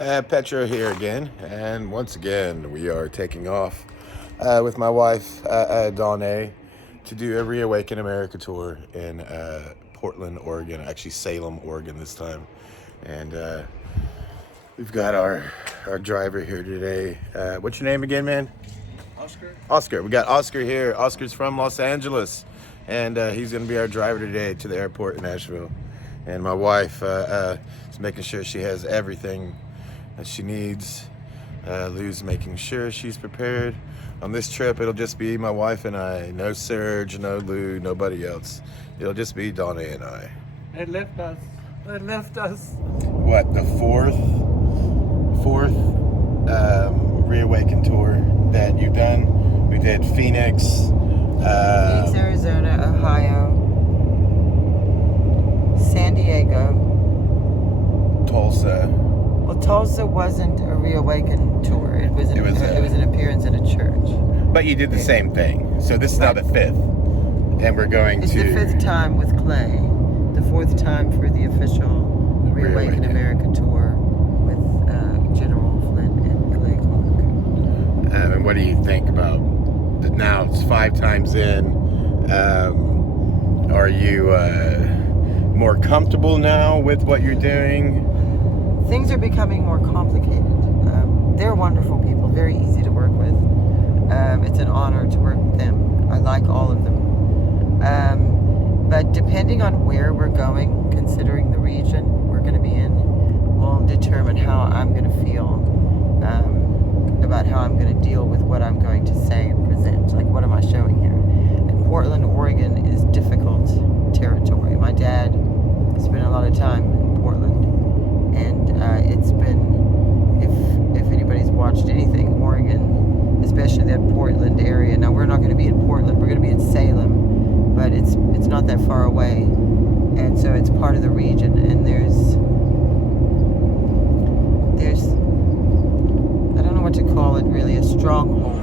Petro here again, and once again we are taking off with my wife, Donna, to do a Reawaken America tour in Portland, Oregon, actually Salem, Oregon this time. And we've got our driver here today. What's your name again, man? Oscar. Oscar. We got Oscar here. Oscar's from Los Angeles, and he's going to be our driver today to the airport in Nashville. And my wife is making sure she has everything that she needs. Lou's making sure she's prepared. On this trip, it'll just be my wife and I. No Serge, no Lou, nobody else. It'll just be Donna and I. It left us. It left us. What, the fourth Reawaken tour that you've done? We did Phoenix, Phoenix, Arizona, Ohio, San Diego, Tulsa. Well, Tulsa wasn't a Reawaken tour. It was an appearance at a church. But you did the same thing. So this is now the fifth. And we're going It's to... the fifth time with Clay. The fourth time for the official Reawaken America tour with General Flint and Clay Clark. And what do you think about... Now it's 5 times in. Are you more comfortable now with what you're doing? Things are becoming more complicated. They're wonderful people, very easy to work with. It's an honor to work with them. I like all of them. But depending on where we're going, considering the region we're going to be in, will determine how I'm going to feel about how I'm going to deal with what I'm going to say and present. Like, what am I showing here? And Portland, Oregon is difficult territory. My dad spent a lot of time in Portland, and it's been, if anybody's watched anything, Oregon, especially that Portland area. Now, we're not going to be in Portland, we're going to be in Salem, but it's not that far away, and so it's part of the region, and there's I don't know what to call it really, a stronghold.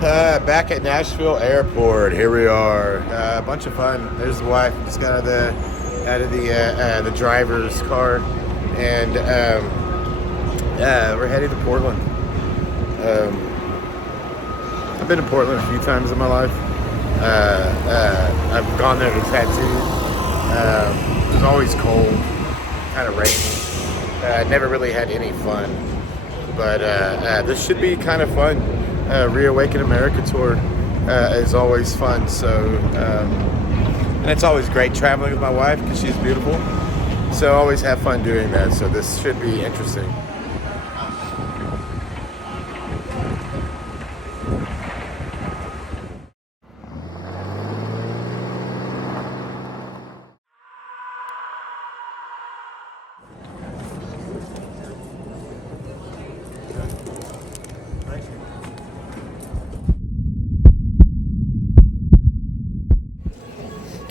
Back at Nashville Airport, here we are. A bunch of fun. There's the wife, just got out of the driver's car, and we're headed to Portland. I've been to Portland a few times in my life. I've gone there to tattoo. It was always cold, kind of rainy. Never really had any fun, but this should be kind of fun. Reawaken America tour is always fun. So, and it's always great traveling with my wife because she's beautiful. So I always have fun doing that. So this should be interesting.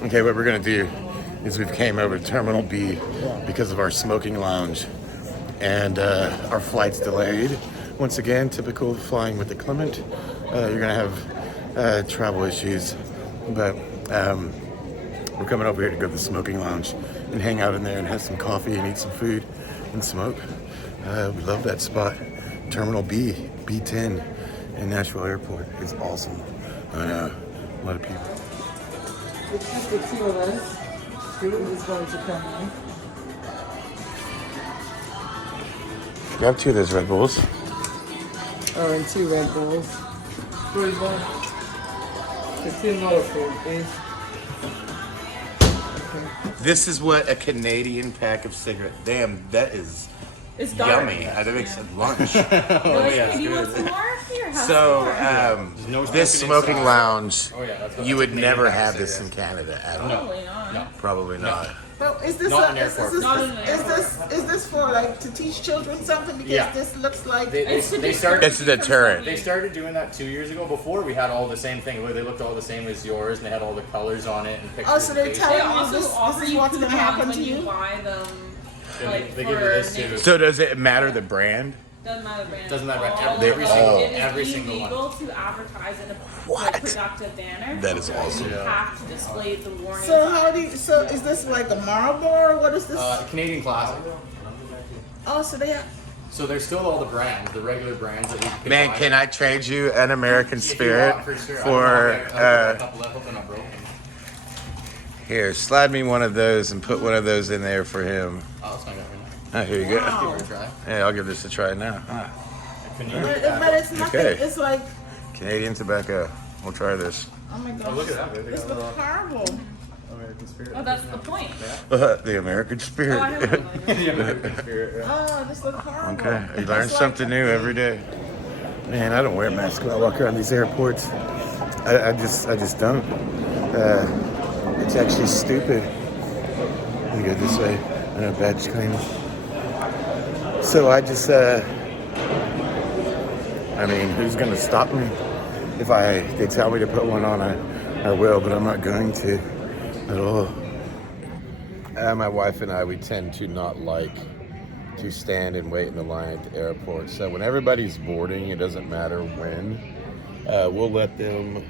Okay, what we're gonna do is we've came over to Terminal B because of our smoking lounge, and our flight's delayed. Once again, typical of flying with the Clement. You're gonna have travel issues, but we're coming over here to go to the smoking lounge and hang out in there and have some coffee and eat some food and smoke. We love that spot. Terminal B, B10 in Nashville Airport is awesome. I know, a lot of people. It's just the two of us. Stu is going to come in. You have 2 of those Red Bulls. Oh, and 2 Red Bulls. $15 for it, please. This is what a Canadian pack of cigarettes. Damn, that is It's dark. yummy. I think it's lunch. Do you want some more? Here, have some more. So, this smoking lounge, that's what you would Canadian never pack of have this in cigarettes. Canada at all. Probably not. Probably not. Well, is this Not in airport. is this for like to teach children something? Because Yeah. this looks like They started. It's a deterrent. They started doing that 2 years ago. Before we had all the same thing. They looked all the same as yours, and they had all the colors on it and pictures. oh, so they're of telling They you also this offer is you what's going to coupons happen when to you you. buy them. Like They for give you this too. maybe- So does it matter the brand? Doesn't matter the brand. Doesn't matter at all. every single- It is every single one. illegal to advertise in a What? productive manner. That is awesome. You have to display the warning. So how do you, so is this like a Marlboro or what is this? Canadian Classic. Oh, so they have. So there's still all the brands, the regular brands that you can Man, buy. can I trade you an American If you Spirit want, for sure. for I got a couple left, hope they're not broken. here? Slide me one of those and put one of those in there for him. Oh, that's not good right Oh, here you now. go. Give it a try. Hey, I'll give this a try now. But it's nothing. Okay. It's like, Canadian tobacco. We'll try this. oh my god. Oh, look at that. They This got a looks little horrible. American Spirit. Oh, that's the point. The American Spirit. Oh, I have one. The American Spirit, yeah. Oh, this looks horrible. Okay, you learn It's like- something new every day. Man, I don't wear a mask when I walk around these airports. I just don't. It's actually stupid. Let me go this way. I know badge claim. So I just, I mean, who's gonna stop me? If they tell me to put one on, I will, but I'm not going to at all. My wife and I, we tend to not like to stand and wait in the line at the airport. So when everybody's boarding, it doesn't matter when, we'll let them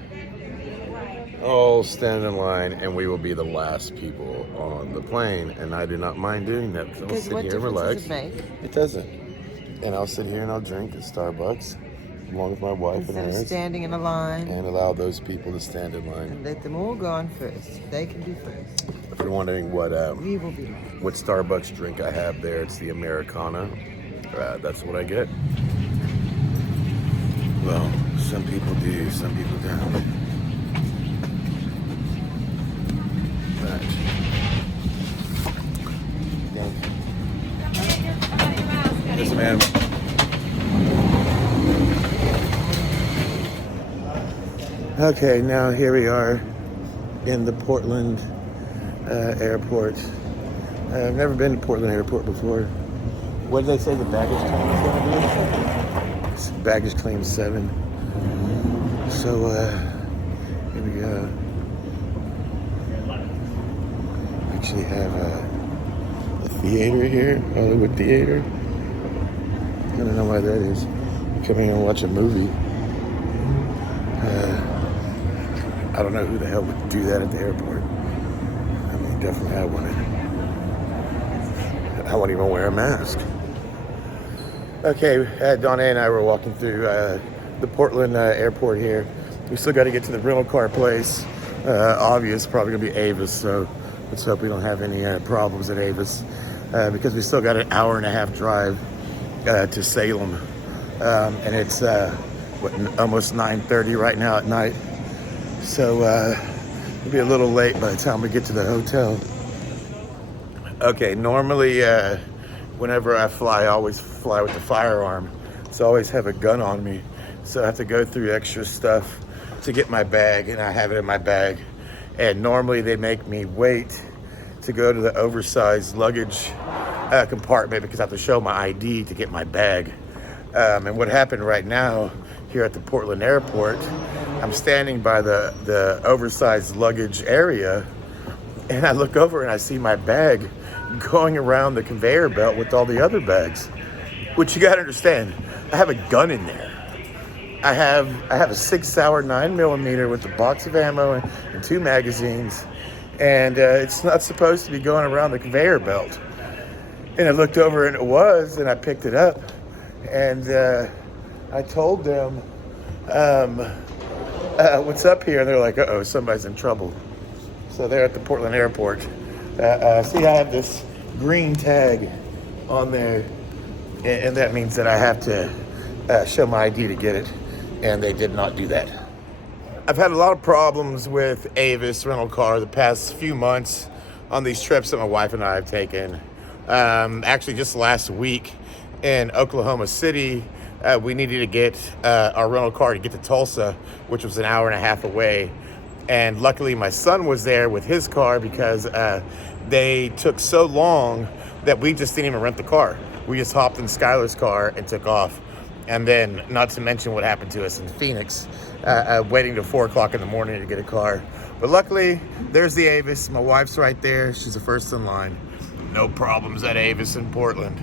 all stand in line and we will be the last people on the plane. And I do not mind doing that because I'll Because sit what here and difference relax. does it make? It doesn't. And I'll sit here and I'll drink at Starbucks along with my wife Instead and of Eric standing in a line, and allow those people to stand in line. and let them all go on first. They can be first. If you're wondering what We will be last. what Starbucks drink I have there, it's the Americano. That's what I get. Well, some people do, some people don't. But, yes, ma'am. Okay, now here we are in the Portland airport. I've never been to Portland airport before. What did they say the baggage claim is going to be? It's baggage claim 7. So here we go. We actually have a theater here, Hollywood Theater. I don't know why that is. You come here and watch a movie. I don't know who the hell would do that at the airport. I mean, definitely I wouldn't. I won't even wear a mask. Okay, Donna and I were walking through the Portland airport here. We still got to get to the rental car place. Obvious, probably gonna be Avis, so let's hope we don't have any problems at Avis because we still got an hour and a half drive to Salem, and it's almost 9:30 right now at night. So we'll be a little late by the time we get to the hotel. Okay, normally whenever I fly, I always fly with the firearm. So I always have a gun on me. So I have to go through extra stuff to get my bag, and I have it in my bag. And normally they make me wait to go to the oversized luggage compartment because I have to show my ID to get my bag. And what happened right now here at the Portland airport, I'm standing by the oversized luggage area, and I look over and I see my bag going around the conveyor belt with all the other bags. Which you gotta understand, I have a gun in there. I have a 6-hour 9mm with a box of ammo and 2 magazines, and it's not supposed to be going around the conveyor belt. And I looked over and it was, and I picked it up, and I told them, what's up here? And they're like, uh-oh, somebody's in trouble. So they're at the Portland airport. See, I have this green tag on there, and that means that I have to show my ID to get it, and they did not do that. I've had a lot of problems with Avis rental car the past few months on these trips that my wife and I have taken. Actually, just last week in Oklahoma City, we needed to get our rental car to get to Tulsa, which was an hour and a half away. And luckily my son was there with his car because they took so long that we just didn't even rent the car. We just hopped in Skylar's car and took off. And then, not to mention what happened to us in Phoenix, waiting till 4 o'clock in the morning to get a car. But luckily, there's the Avis. My wife's right there. She's the first in line. No problems at Avis in Portland.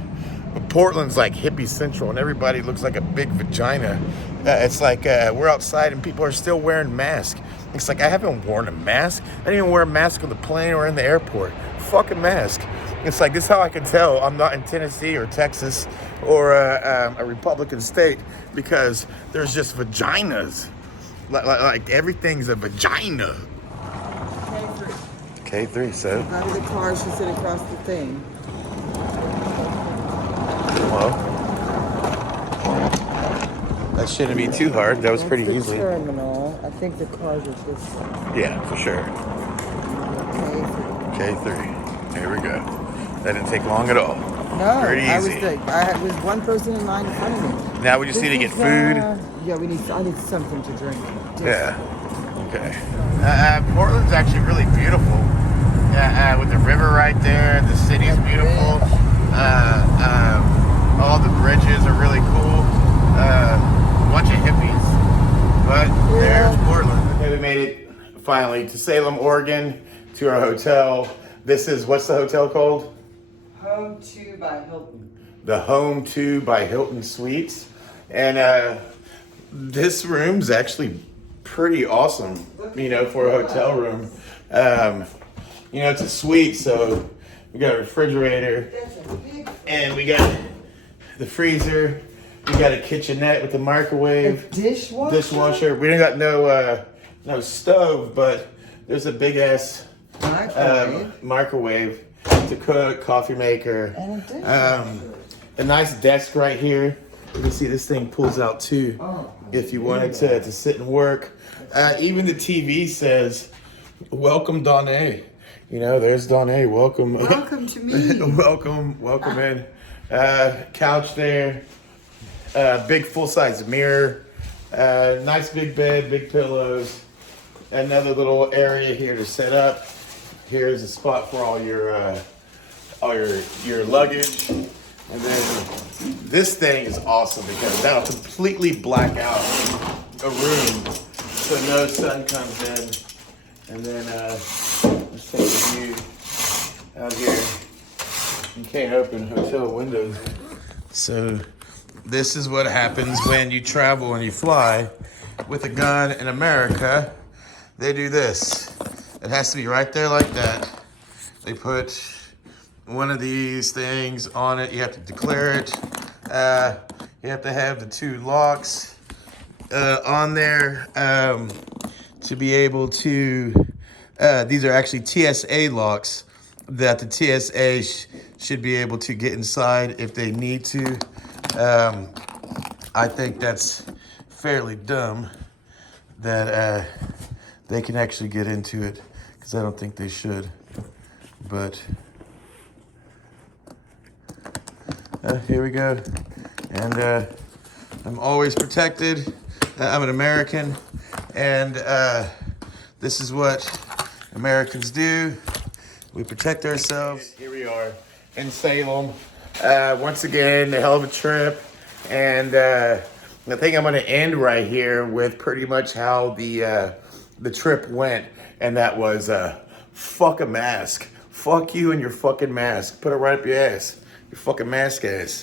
But Portland's like hippie central, and everybody looks like a big vagina. It's like we're outside and people are still wearing masks. It's like I haven't worn a mask. I didn't even wear a mask on the plane or in the airport. Fuck a mask. It's like, this is how I can tell I'm not in Tennessee or Texas or a Republican state, because there's just vaginas. Like everything's a vagina. K3, so. Out of the car, she sit across the thing. Well, that shouldn't be too hard. That was That's pretty the easy. terminal. I think the cars are this side. Yeah, for sure. Okay. K3. There we go. That didn't take long at all. No, Pretty I was easy. I was one person in line in front of me. Now we just need to get food. Yeah, I need something to drink. Yeah. Okay. Portland's actually really beautiful. With the river right there, the city's beautiful. All the bridges are really cool. A bunch of hippies. But there's Portland. Okay, we made it finally to Salem, Oregon, to our hotel. This is, what's the hotel called? Home 2 by Hilton. The Home 2 by Hilton Suites. And this room's actually pretty awesome, you know, for a hotel room. You know, it's a suite, so we got a refrigerator, and we got the freezer. We got a kitchenette with a microwave, dishwasher. We don't got no stove, but there's a big ass microwave to cook, coffee maker, a nice desk right here. You can see this thing pulls out too, if you wanted to sit and work. Even the TV says, "Welcome, Donna." You know, there's Donna. Welcome. Welcome to me. welcome in. Couch there. Big full-size mirror. Nice big bed, big pillows. Another little area here to set up. Here's a spot for all your luggage. And then this thing is awesome because that'll completely black out a room so no sun comes in. And then let's take a view out here. You can't open hotel windows. So this is what happens when you travel and you fly with a gun in America. They do this. It has to be right there like that. They put one of these things on it. You have to declare it. You have to have the 2 locks on there to be able to, these are actually TSA locks that the TSA should be able to get inside if they need to. I think that's fairly dumb that they can actually get into it, because I don't think they should. But here we go. And I'm always protected. I'm an American, and this is what Americans do. We protect ourselves. Here we are in Salem. Once again, a hell of a trip. And I think I'm going to end right here with pretty much how the trip went. And that was fuck a mask. Fuck you and your fucking mask. Put it right up your ass. Your fucking mask ass.